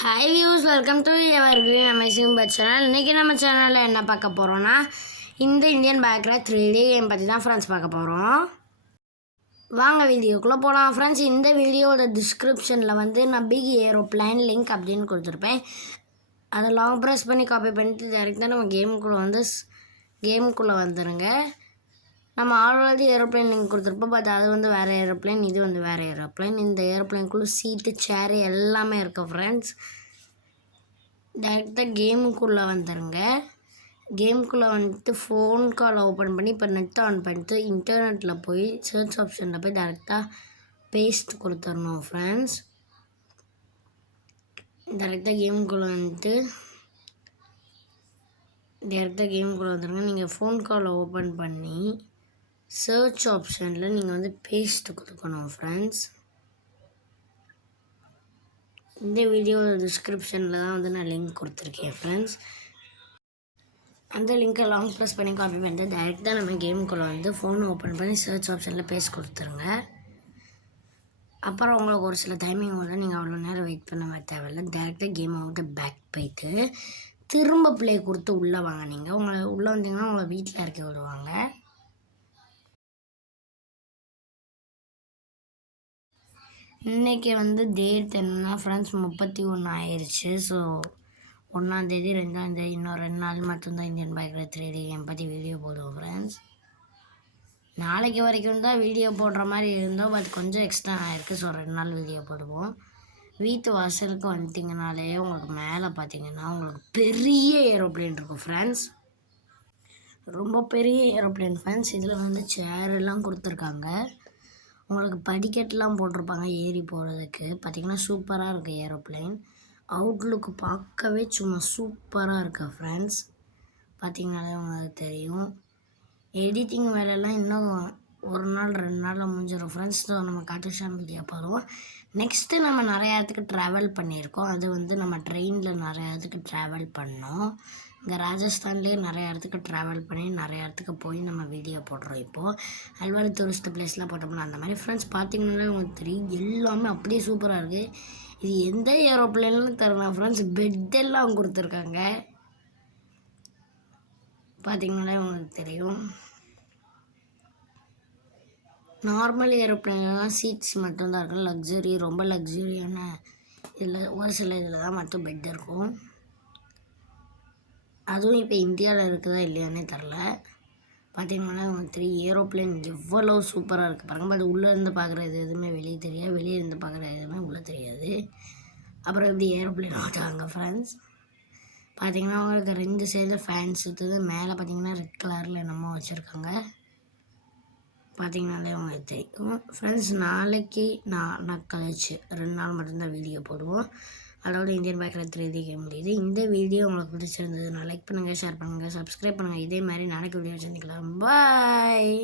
Hi views, welcome to ever green amazing but channel. இன்றைக்கி நம்ம சேனலில் என்ன பார்க்க போகிறோன்னா, இந்த இந்தியன் பேக்கில் 3D கேம் பற்றி தான் ஃப்ரெண்ட்ஸ் பார்க்க போகிறோம். வாங்க வீடியோக்குள்ளே போகலாம். ஃப்ரெண்ட்ஸ், இந்த வீடியோவோட டிஸ்கிரிப்ஷனில் வந்து நான் பிக் ஏரோப்ளைன் லிங்க் அப்படின்னு கொடுத்துருப்பேன். அதை லாங் ப்ரெஸ் பண்ணி காப்பி பண்ணிட்டு டேரெக்டாக நம்ம கேமுக்குள்ளே வந்துடுங்க. நம்ம ஆல்ரெடி ஏரோப்ளைன் லிங்க் கொடுத்துருப்போம், பட் அது வந்து வேறு ஏரோப்ளைன், இது வந்து வேறு ஏரோப்ளைன். இந்த ஏரோப்ளைனுக்குள்ளே சீட்டு, சேரு எல்லாமே இருக்குது ஃப்ரெண்ட்ஸ். டேரெக்டாக கேமுக்குள்ளே வந்துடுங்க. கேமுக்குள்ளே வந்துட்டு ஃபோன் கால் ஓப்பன் பண்ணி இப்போ நெட் ஆன் பண்ணிட்டு இன்டர்நெட்டில் போய் சர்ச் ஆப்ஷனில் போய் டேரெக்டாக பேஸ்ட் கொடுத்துடணும் ஃப்ரெண்ட்ஸ். டேரெக்டாக கேமுக்குள்ளே வந்துடுங்க. நீங்கள் ஃபோன் கால் ஓப்பன் பண்ணி சர்ச் ஆப்ஷனில் நீங்கள் வந்து பேஸ்ட் கொடுக்கணும் ஃப்ரெண்ட்ஸ். இந்த வீடியோட டிஸ்கிரிப்ஷனில் தான் வந்து நான் லிங்க் கொடுத்துருக்கேன் ஃப்ரெண்ட்ஸ். அந்த லிங்க்கை லாங் ப்ரெஸ் பண்ணி காப்பி பண்ணிட்டு டேரெக்டாக நம்ம கேமுக்குள்ளே வந்து ஃபோன் ஓப்பன் பண்ணி சர்ச் ஆப்ஷனில் பேஸ்ட் கொடுத்துருங்க. அப்புறம் உங்களுக்கு ஒரு சில டைமிங் வந்து நீங்கள் அவ்வளோ நேரம் வெயிட் பண்ண தேவையில்லை. டேரெக்டாக கேமை விட்டு பேக் போயிட்டு திரும்ப ப்ளே கொடுத்து உள்ளே வாங்க. நீங்கள் உள்ளே வந்தீங்கன்னா உங்களை வீட்டில் இறக்கி விடுவாங்க. இன்றைக்கி வந்து டேட் என்னன்னா ஃப்ரெண்ட்ஸ் 31 ஆயிடுச்சு. ஸோ 1ஆந்தேதி 2ஆந்தேதி இன்னும் 2 நாள் மட்டும்தான் இந்தியன் பைக்கில் 3D கேம் பற்றி வீடியோ போடுவோம் ஃப்ரெண்ட்ஸ். நாளைக்கு வரைக்கும் தான் வீடியோ போடுற மாதிரி இருந்தோம், பட் கொஞ்சம் எக்ஸ்ட்ரா ஆகிருக்கு. ஸோ 2 நாள் வீடியோ போடுவோம். வீட்டு வாசலுக்கு வந்துட்டிங்கனாலே உங்களுக்கு மேலே பார்த்தீங்கன்னா உங்களுக்கு பெரிய ஏரோப்ளேன் இருக்கும் ஃப்ரெண்ட்ஸ். ரொம்ப பெரிய ஏரோப்ளேன் ஃப்ரெண்ட்ஸ். இதில் வந்து சேரெல்லாம் கொடுத்துருக்காங்க. உங்களுக்கு படிக்கட்டெலாம் போட்டிருப்பாங்க ஏறி போகிறதுக்கு. பார்த்திங்கன்னா சூப்பராக இருக்குது ஏரோப்ளைன். அவுட்லுக்கு பார்க்கவே சும்மா சூப்பராக இருக்குது ஃப்ரெண்ட்ஸ். பார்த்திங்கனாலே உங்களுக்கு தெரியும். எடிட்டிங் வேலையெல்லாம் இன்னும் 1 நாள் 2 நாளில் முடிஞ்சிடும் ஃப்ரெண்ட்ஸ். ஸோ நம்ம காட்டுஷான் வீடியோ போடுவோம். நெக்ஸ்ட்டு நம்ம நிறையா இடத்துக்கு ட்ராவல் பண்ணியிருக்கோம். அது வந்து நம்ம ட்ரெயினில் நிறையா இடத்துக்கு ட்ராவல் பண்ணோம். இங்கே ராஜஸ்தான்லேயே நிறைய இடத்துக்கு ட்ராவல் பண்ணி நிறைய இடத்துக்கு போய் நம்ம வீடியோ போடுறோம். இப்போது அல்வாரி டூரிஸ்ட் பிளேஸ்லாம் போட்டோம்னா அந்த மாதிரி ஃப்ரெண்ட்ஸ். பார்த்திங்கனாலே உங்களுக்கு தெரியும் எல்லாமே அப்படியே சூப்பராக இருக்குது. இது எந்த ஏரோப்ளைன்னு தரலாம் ஃப்ரெண்ட்ஸ். பெட்டெல்லாம் கொடுத்துருக்காங்க. பார்த்திங்கனாலே உங்களுக்கு தெரியும். நார்மல் ஏரோப்ளைன்லாம் சீட்ஸ் மட்டும்தான் இருக்கும். ரொம்ப லக்ஸுரியான இதில் ஒரு சில இதில் தான் மட்டும் பெட் இருக்கும். அதுவும் இப்போ இந்தியாவில் இருக்குதா இல்லையானே தெரில. பார்த்திங்கன்னா உங்களுக்கு தெரியும் ஏரோப்ளைன் எவ்வளோ சூப்பராக இருக்குது பாருங்கள். பட் உள்ளே இருந்து பார்க்குறது எதுவுமே வெளியே தெரியாது, வெளியே இருந்து பார்க்குறது எதுவுமே உள்ளே தெரியாது. அப்புறம் எப்படி ஏரோப்ளைன் ஓட்டுவாங்க ஃப்ரெண்ட்ஸ். பார்த்திங்கன்னா உங்களுக்கு 2 சைடில் ஃபேன் சுற்றுது. மேலே பார்த்திங்கன்னா ரெட் கலரில் என்னமோ வச்சுருக்காங்க. பார்த்திங்கனாலே உங்களுக்கு தெரியும் ஃப்ரெண்ட்ஸ். நாளைக்கு நான் கழிச்சு 2 நாள் மட்டும்தான் வீடியோ போடுவோம். அதோட இந்தியன் பைக்கில் 3D கேம் முடியுது. இந்த வீடியோ உங்களுக்கு பிடிச்சிருந்ததுன்னா லைக் பண்ணுங்கள், ஷேர் பண்ணுங்கள், சப்ஸ்கிரைப் பண்ணுங்கள். இதே மாதிரி நாளைக்கு வீடியோ சந்திக்கலாம். பாய்.